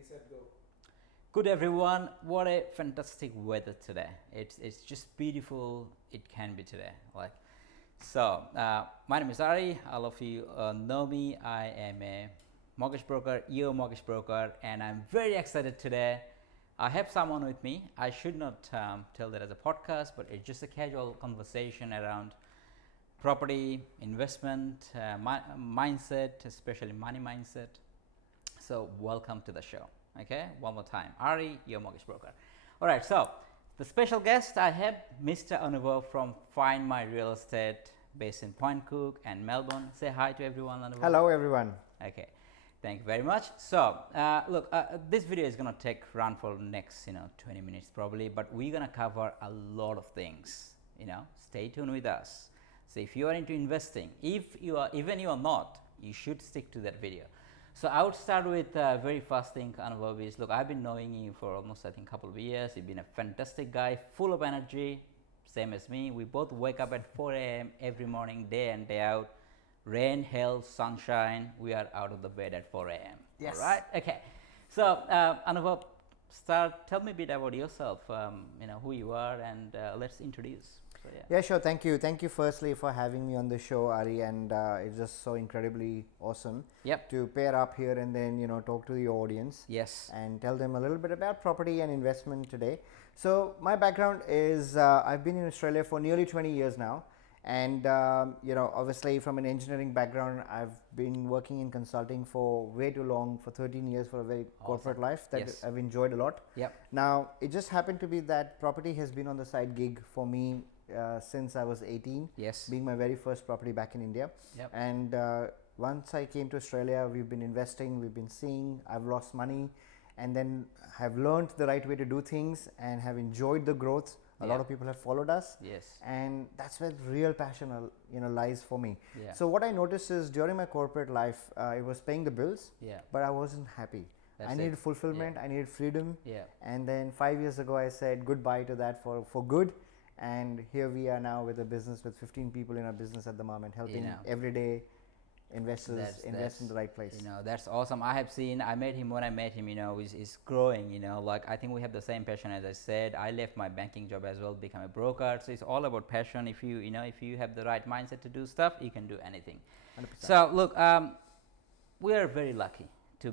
Ready, set, go. Good everyone, what a fantastic weather today. It's just beautiful it can be today. My name is Ari. All of you know me. I am a mortgage broker, your mortgage broker, and I'm very excited today. I have someone with me. I should not tell that as a podcast, but it's just a casual conversation around property, investment, mindset, especially money mindset. So welcome to the show. Okay, one more time, Ari, your mortgage broker. All right, so the special guest I have Mr. Anubhav from Find My Real Estate, based in Point Cook and Melbourne. Say hi to everyone, Anubhav. Hello, everyone. Okay, thank you very much. So this video is going to take run for next 20 minutes probably, but we're going to cover a lot of things. Stay tuned with us. So if you are into investing, if you are not, you should stick to that video. So I would start with very first thing, Anubhav, is look, I've been knowing you for almost I think couple of years. You've been a fantastic guy, full of energy, same as me. We both wake up at 4 a.m. every morning, day in, day out. Rain, hail, sunshine, we are out of the bed at 4 a.m. Yes. All right? Okay. So Anubhav, tell me a bit about yourself, who you are, and let's introduce. So, yeah, sure. Thank you. Thank you firstly for having me on the show, Ari, and it's just so incredibly awesome to pair up here and then talk to the audience. Yes. And tell them a little bit about property and investment today. So my background is I've been in Australia for nearly 20 years now, and obviously from an engineering background, I've been working in consulting for way too long, for 13 years, for a very corporate life that I've enjoyed a lot. Now it just happened to be that property has been on the side gig for me since I was 18, being my very first property back in India. And once I came to Australia, we've been investing, we've been seeing, I've lost money, and then have learned the right way to do things and have enjoyed the growth. A lot of people have followed us, and that's where real passion lies for me. So what I noticed is during my corporate life, it was paying the bills, but I wasn't happy. I needed fulfillment, I needed freedom, and then 5 years ago I said goodbye to that for good. And here we are now with a business with 15 people in our business at the moment, helping everyday investors invest in the right place. That's awesome. I met him when I met him, is growing, like I think we have the same passion. As I said, I left my banking job as well, become a broker. So it's all about passion. If you have the right mindset to do stuff, you can do anything. 100%. So look, we are very lucky to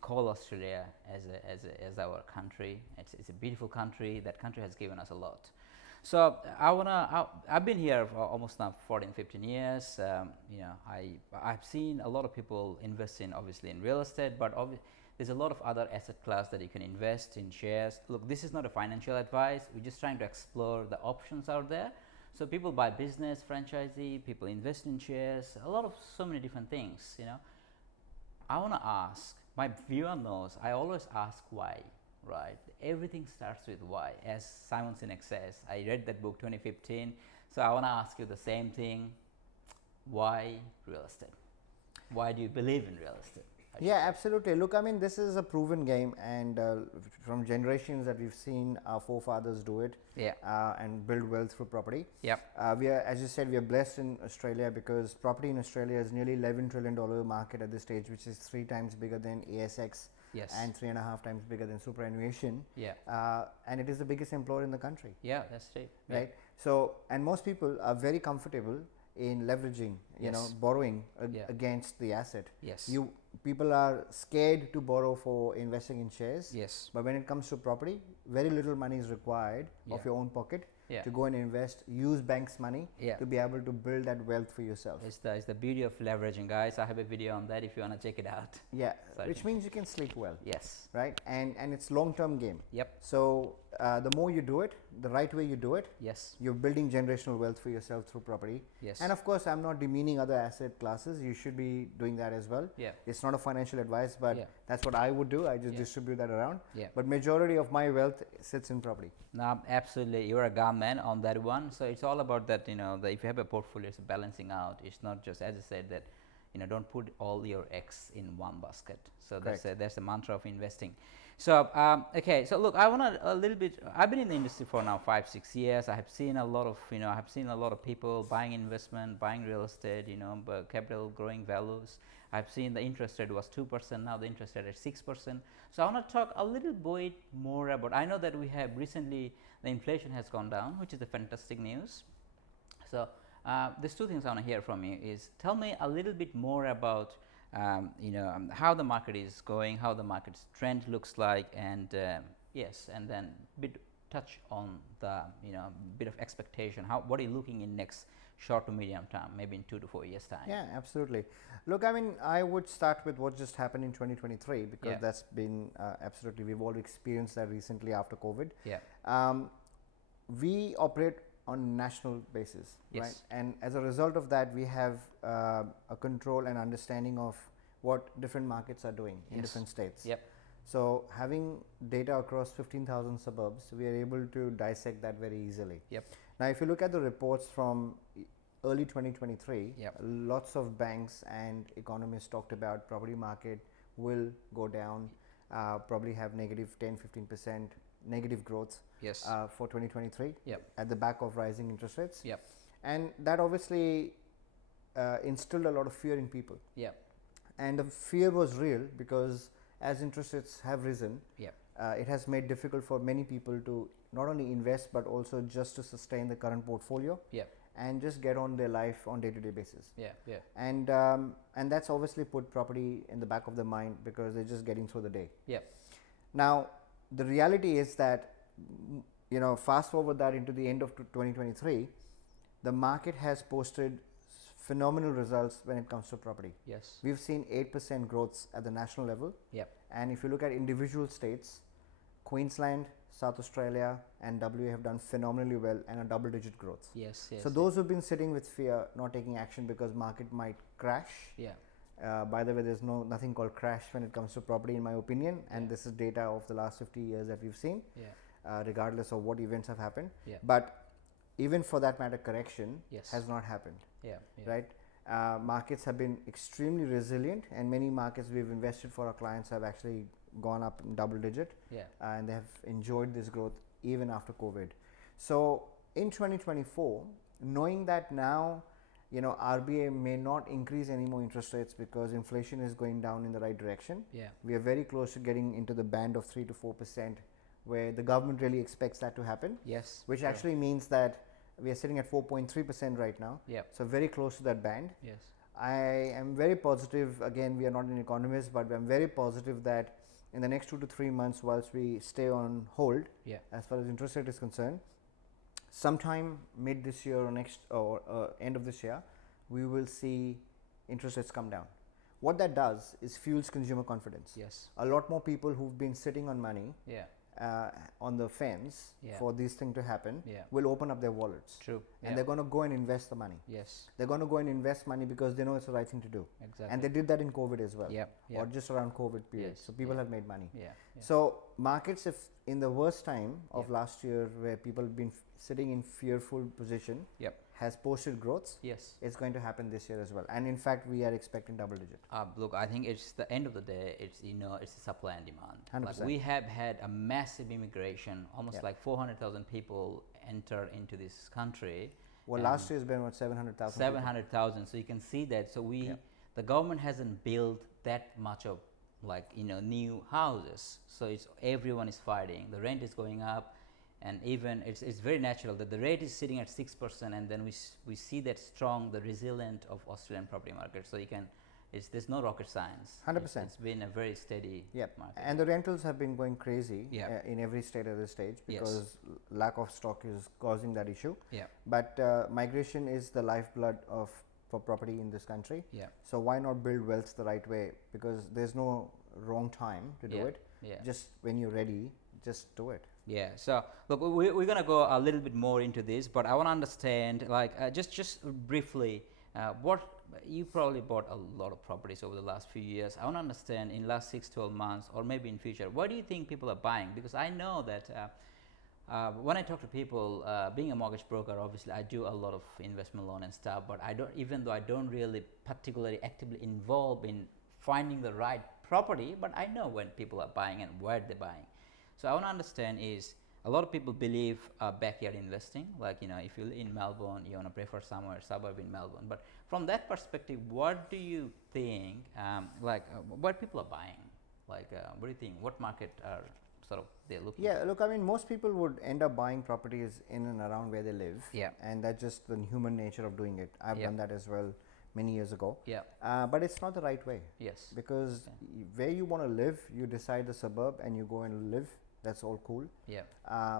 call Australia as our country. It's a beautiful country. That country has given us a lot. So I've been here for almost now 14, 15 years. I've seen a lot of people invest obviously in real estate, but there's a lot of other asset class that you can invest in, shares. Look, this is not a financial advice. We're just trying to explore the options out there. So people buy business, franchisee, people invest in shares, so many different things. I want to ask, my viewer knows, I always ask why. Right, everything starts with why, as Simon Sinek says. I read that book 2015, so I want to ask you the same thing. Why real estate? Why do you believe in real estate? Yeah, absolutely. Look, I mean, this is a proven game, and from generations that we've seen our forefathers do it, and build wealth through property. We are, as you said, we are blessed in Australia because property in Australia is nearly $11 trillion market at this stage, which is 3 times bigger than ASX. And 3.5 times bigger than superannuation. And it is the biggest employer in the country. That's right. Right. So, and most people are very comfortable in leveraging, borrowing against the asset. People are scared to borrow for investing in shares. But when it comes to property, very little money is required of your own pocket to go and invest, use banks' money to be able to build that wealth for yourself. It's the beauty of leveraging, guys. I have a video on that if you want to check it out. Which means you can sleep well. Right. And it's long-term game. So the more you do it, the right way you do it, you're building generational wealth for yourself through property. And of course, I'm not demeaning other asset classes. You should be doing that as well. It's not a financial advice, but that's what I would do. I just distribute that around. But majority of my wealth sits in property. No, absolutely. You're a gum man on that one. So it's all about that, that if you have a portfolio, it's balancing out. It's not just, as I said, that don't put all your eggs in one basket. So Correct. that's the mantra of investing. So okay, so look, I want to a little bit. I've been in the industry for now 5-6 years. I have seen a lot of I have seen a lot of people buying investment, buying real estate, but capital growing values. I've seen the interest rate was 2%. Now the interest rate is 6%. So I want to talk a little bit more about. I know that we have recently the inflation has gone down, which is a fantastic news. So there's two things I want to hear from you. Is tell me a little bit more about how the market is going, how the market's trend looks like, and yes, and then touch on the bit of expectation. What are you looking in next short to medium term, maybe in 2 to 4 years time? Yeah, absolutely. Look, I mean, I would start with what just happened in 2023 because that's been absolutely, we've all experienced that recently after COVID. We operate on national basis, right? And as a result of that, we have a control and understanding of what different markets are doing in different states. So having data across 15,000 suburbs, we are able to dissect that very easily. Now, if you look at the reports from early 2023, lots of banks and economists talked about property market will go down, probably have negative 10-15% negative growth for 2023 at the back of rising interest rates. And that obviously instilled a lot of fear in people. And the fear was real because as interest rates have risen, it has made difficult for many people to not only invest but also just to sustain the current portfolio and just get on their life on day-to-day basis. And that's obviously put property in the back of the mind because they're just getting through the day. Now, the reality is that, fast forward that into the end of 2023, the market has posted phenomenal results when it comes to property. We've seen 8% growth at the national level. And if you look at individual states, Queensland, South Australia and WA have done phenomenally well and a double-digit growth. So those who've been sitting with fear, not taking action because market might crash. By the way, there's nothing called crash when it comes to property, in my opinion, and this is data of the last 50 years that we've seen, regardless of what events have happened. But even for that matter, correction has not happened. Right? Markets have been extremely resilient, and many markets we've invested for our clients have actually gone up in double digit, and they have enjoyed this growth even after COVID. So in 2024, knowing that now, RBA may not increase any more interest rates because inflation is going down in the right direction. We are very close to getting into the band of 3 to 4%, where the government really expects that to happen. Which actually means that we are sitting at 4.3% right now. So very close to that band. I am very positive. Again, we are not an economist, but I'm very positive that in the next 2 to 3 months, whilst we stay on hold, as far as interest rate is concerned, sometime mid this year or next or end of this year, we will see interest rates come down. What that does is fuels consumer confidence. A lot more people who've been sitting on money on the fence for this thing to happen will open up their wallets. And they're going to go and invest the money. They're going to go and invest money because they know it's the right thing to do. And they did that in COVID as well, or just around COVID period. So people have made money. So markets, if in the worst time of last year where people have been sitting in fearful position, has posted growth, it's going to happen this year as well. And in fact, we are expecting double digit. Look, I think it's the end of the day, it's it's the supply and demand. 100%. Like we have had a massive immigration, almost like 400,000 people enter into this country. Well, last year has been about 700,000. 700,000. So you can see that. So the government hasn't built that much of new houses. So it's everyone is fighting. The rent is going up. And even it's very natural that the rate is sitting at 6%, and then we see that the resilient of Australian property market. So there's no rocket science. 100%. It's been a very steady market. And the rentals have been going crazy in every state at this stage because lack of stock is causing that issue. But migration is the lifeblood for property in this country. So why not build wealth the right way? Because there's no wrong time to do it. Just when you're ready, just do it. So look, we're going to go a little bit more into this, but I want to understand, just briefly, what you probably bought a lot of properties over the last few years. I want to understand in last 6-12 months, or maybe in future, what do you think people are buying? Because I know that when I talk to people, being a mortgage broker, obviously I do a lot of investment loan and stuff, but I don't, even though I don't really particularly actively involved in finding the right property, but I know when people are buying and where they're buying. So I want to understand is, a lot of people believe backyard investing, like, you know, if you live in Melbourne, you want to prefer somewhere suburb in Melbourne. But from that perspective, what do you think, what people are buying? Like, what do you think? What market are sort of they're looking? Yeah, look, I mean, most people would end up buying properties in and around where they live. Yeah. And that's just the human nature of doing it. I've Yeah. done that as well many years ago. Yeah. But it's not the right way. Yes. Because where you want to live, you decide the suburb and you go and live. That's all cool. Yeah.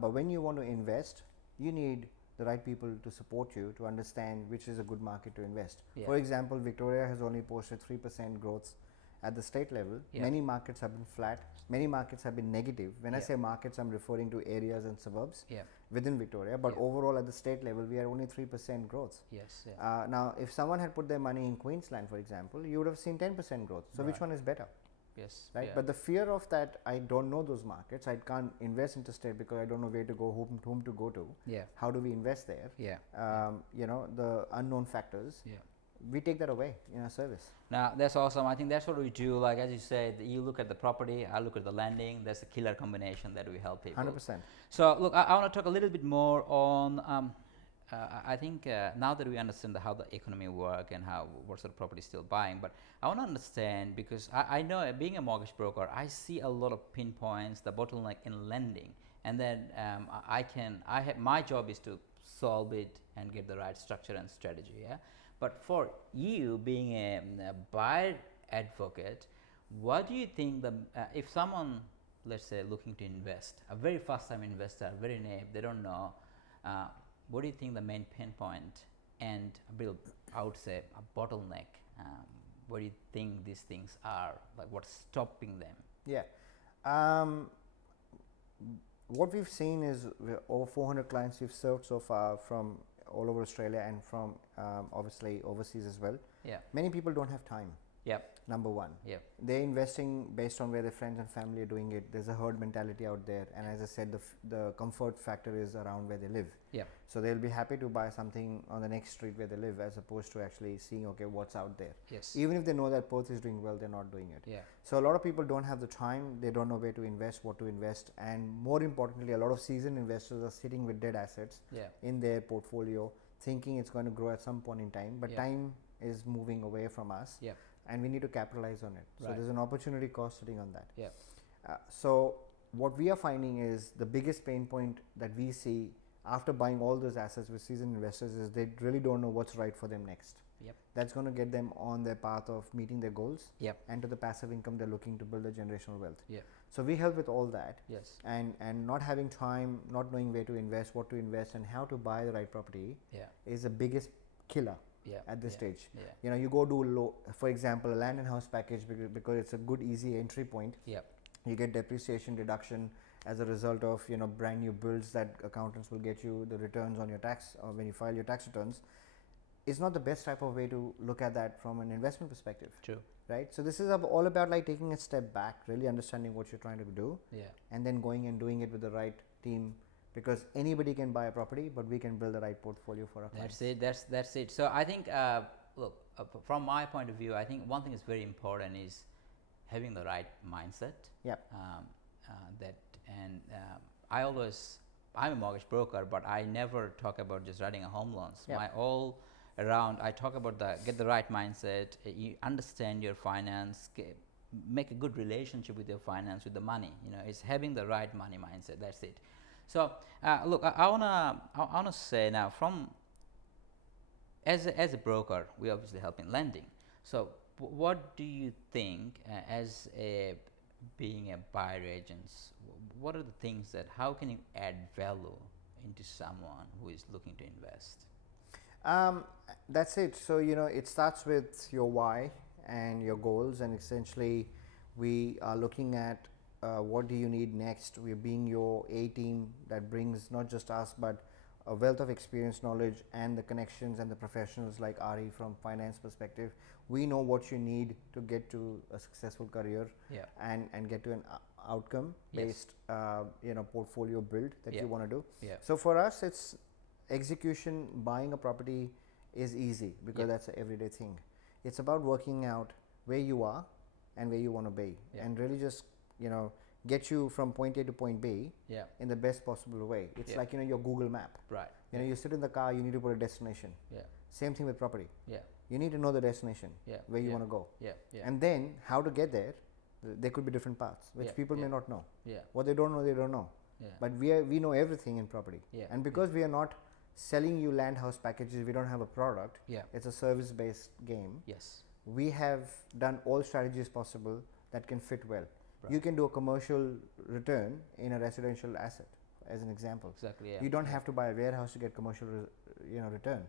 But when you want to invest, you need the right people to support you to understand which is a good market to invest. Yeah. For example, Victoria has only posted 3% growth at the state level. Yeah. Many markets have been flat. Many markets have been negative. When I Yeah. say markets, I'm referring to areas and suburbs Yeah. within Victoria. But Yeah. overall, at the state level, we are only 3% growth. Yes. Yeah. Now, if someone had put their money in Queensland, for example, you would have seen 10% growth. So, which Right. one is better? Yes. Right. Yeah. But the fear of that, I don't know those markets. I can't invest interstate because I don't know where to go, whom to go to. Yeah. How do we invest there? Yeah. You know, the unknown factors. Yeah. We take that away in our service. Now that's awesome. I think that's what we do. Like, as you said, you look at the property, I look at the lending. That's a killer combination that we help people. 100%. So look, I want to talk a little bit more on. I think now that we understand how the economy work and how what sort of property still buying, but I want to understand, because I know, being a mortgage broker, I see a lot of pinpoints, the bottleneck in lending, and then my job is to solve it and get the right structure and strategy. Yeah. But for you, being a buyer advocate, what do you think if someone, let's say, looking to invest, a very first time investor, very naive, they don't know, what do you think the main pain point and I would say a bottleneck, what do you think these things are, like what's stopping them? Yeah. What we've seen is over 400 clients we've served so far from all over Australia and from obviously overseas as well. Yeah. Many people don't have time. Yep. Number one. Yep. They're investing based on where their friends and family are doing it. There's a herd mentality out there, and as I said, the comfort factor is around where they live. Yep. So they'll be happy to buy something on the next street where they live, as opposed to actually seeing, okay, what's out there. Yes. Even if they know that Perth is doing well, they're not doing it. Yeah. So a lot of people don't have the time. They don't know where to invest, what to invest, and more importantly, a lot of seasoned investors are sitting with dead assets Yeah. in their portfolio, thinking it's going to grow at some point in time, but Yeah. time is moving away from us. Yep. And we need to capitalize on it. So Right. there's an opportunity cost sitting on that. Yeah. So what we are finding is the biggest pain point that we see after buying all those assets with seasoned investors is they really don't know what's right for them next. Yep. That's going to get them on their path of meeting their goals. Yep. And to the passive income they're looking to build a generational wealth. Yeah. So we help with all that. Yes. And not having time, not knowing where to invest, what to invest, and how to buy the right property Yeah. is the biggest killer. Yeah. At this Yeah. stage. Yeah. You know, you go do for example, a land and house package because it's a good easy entry point. Yep. You get depreciation deduction as a result of, you know, brand new builds that accountants will get you, the returns on your tax, or when you file your tax returns. It's not the best type of way to look at that from an investment perspective. True. Right. So this is all about like taking a step back, really understanding what you're trying to do, Yeah. and then going and doing it with the right team. Because anybody can buy a property, but we can build the right portfolio for our clients. That's it. So I think, look, from my point of view, I think one thing is very important is having the right mindset. Yep. I'm a mortgage broker, but I never talk about just writing a home loans. Yep. My all around, I talk about get the right mindset. You understand your finance. Make a good relationship with your finance, with the money. You know, it's having the right money mindset. That's it. So look, I wanna say now, from as a broker, we obviously help in lending. So what do you think, as being a buyer agent, what are the things that, how can you add value into someone who is looking to invest? That's it. So, you know, it starts with your why and your goals, and essentially we are looking at what do you need next. We're being your A team that brings not just us, but a wealth of experience, knowledge, and the connections and the professionals like Ari from finance perspective. We know what you need to get to a successful career, Yeah. and get to an outcome based portfolio build that you want to do. Yeah. So for us, it's execution. Buying a property is easy because that's an everyday thing. It's about working out where you are and where you want to be, and really just get you from point A to point B in the best possible way. It's like your Google map. Right. You sit in the car, you need to put a destination. Same thing with property. You need to know the destination where you want to go. And then how to get there. There could be different paths which people may not know. What they don't know, they don't know. But we know everything in property. And because we are not selling you land house packages, we don't have a product. It's a service based game. We have done all strategies possible that can fit well. You can do a commercial return in a residential asset, as an example. Exactly. You don't have to buy a warehouse to get commercial return.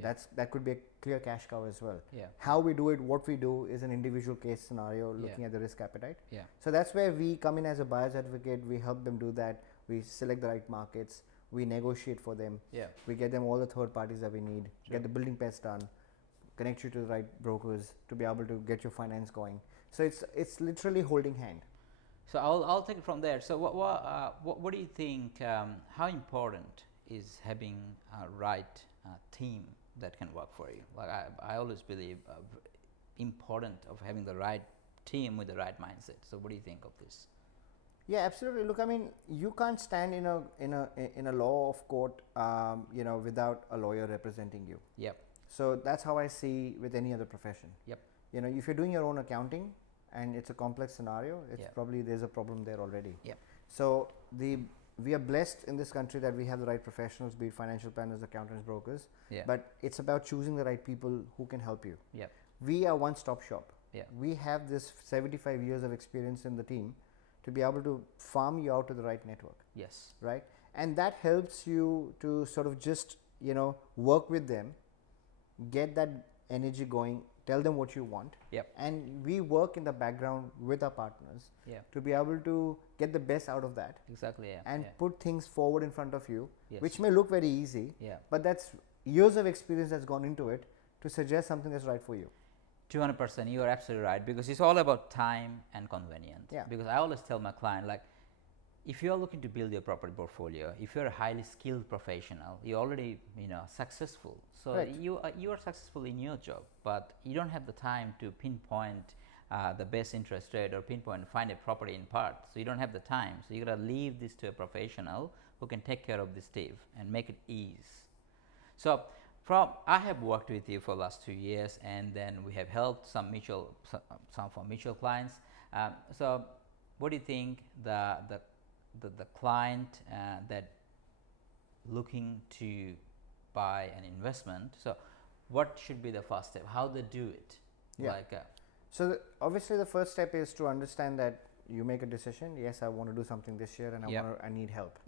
That could be a clear cash cow as well. How we do it, what we do is an individual case scenario, looking at the risk appetite. So that's where we come in as a buyer's advocate. We help them do that. We select the right markets. We negotiate for them. We get them all the third parties that we need. Get the building permits done. Connect you to the right brokers to be able to get your finance going. So it's literally holding hand. So I'll take it from there. So what do you think? How important is having a right team that can work for you? Like I always believe important of having the right team with the right mindset. So what do you think of this? Yeah, absolutely. Look, I mean, you can't stand in a law of court, without a lawyer representing you. So that's how I see with any other profession. If you're doing your own accounting and it's a complex scenario, it's probably there's a problem there already. So we are blessed in this country that we have the right professionals, be it financial planners, accountants, brokers. But it's about choosing the right people who can help you. We are one-stop shop. We have this 75 years of experience in the team to be able to farm you out to the right network. Right? And that helps you to sort of just, work with them, get that energy going, tell them what you want. And we work in the background with our partners to be able to get the best out of that. And put things forward in front of you, which may look very easy, but that's years of experience that's gone into it to suggest something that's right for you. 200%, you are absolutely right, because it's all about time and convenience. Because I always tell my client, like, if you are looking to build your property portfolio, if you're a highly skilled professional, you're already successful. So you are successful in your job, but you don't have the time to pinpoint the best interest rate or find a property in part. So you don't have the time. So you gotta leave this to a professional who can take care of this stuff and make it ease. So I have worked with you for the last 2 years, and then we have helped some for mutual clients. So what do you think the client that looking to buy an investment, so what should be the first step? How they do it? So obviously the first step is to understand that you make a decision. Yes, I want to do something this year, and I need help.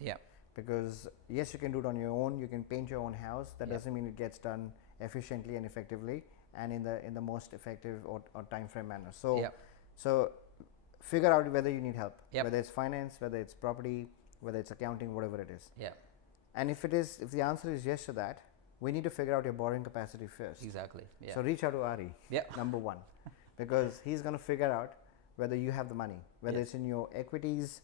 Because yes, you can do it on your own. You can paint your own house. That doesn't mean it gets done efficiently and effectively, and in the most effective or time frame manner. So figure out whether you need help, whether it's finance, whether it's property, whether it's accounting, whatever it is. And if the answer is yes to that, we need to figure out your borrowing capacity first. So reach out to Ari, number one, because he's going to figure out whether you have the money, whether it's in your equities.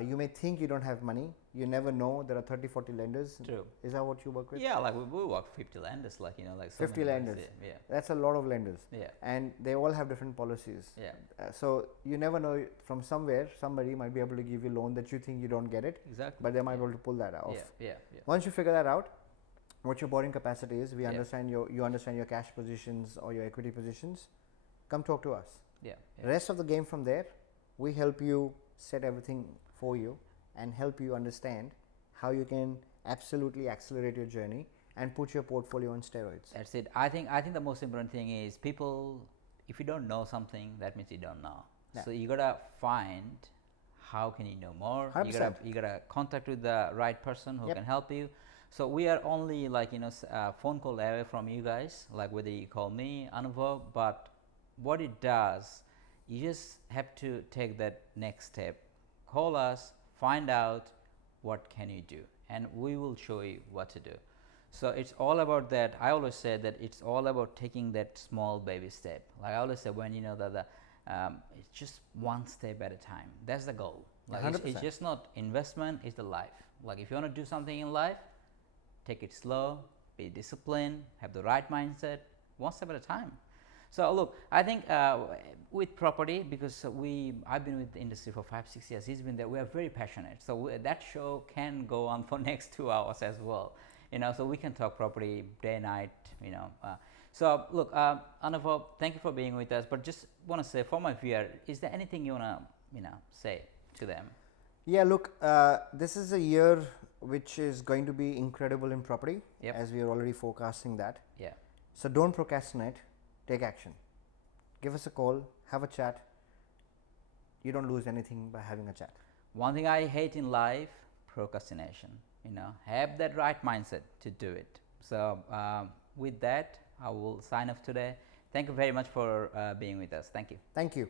You may think you don't have money. You never know. There are 30, 40 lenders. True. Is that what you work with? Yeah, like we work 50 lenders, like 50 lenders. That's a lot of lenders. And they all have different policies. So you never know, from somewhere somebody might be able to give you a loan that you think you don't get it. But they might be able to pull that off. Once you figure that out, what your borrowing capacity is, you understand your cash positions or your equity positions, come talk to us. The rest of the game from there, we help you set everything for you and help you understand how you can absolutely accelerate your journey and put your portfolio on steroids. That's it. I think the most important thing is, people, if you don't know something, that means you don't know. So you gotta find how can you know more. 100%. You gotta contact with the right person who can help you. So we are only phone call away from you guys, like whether you call me, Anubhav, but what it does, you just have to take that next step. Call us, find out what can you do, and we will show you what to do. So it's all about that. I always say that it's all about taking that small baby step. Like I always say, when It's just one step at a time. That's the goal. Like it's 100%. just not investment, it's the life. Like if you want to do something in life, take it slow, be disciplined, have the right mindset, one step at a time. So look, I think with property, because I've been with the industry for 5-6 years, he's been there, we are very passionate. So that show can go on for next 2 hours as well, you know, so we can talk property day, night, you know. So look, Anubhav, thank you for being with us, but just want to say for my viewer, is there anything you want to, you know, say to them? Yeah, look, this is a year which is going to be incredible in property, Yep. as we are already forecasting that. Yeah. So don't procrastinate, take action. Give us a call, have a chat. You don't lose anything by having a chat. One thing I hate in life, procrastination. You know, have that right mindset to do it. So with that, I will sign off today. Thank you very much for being with us. Thank you. Thank you.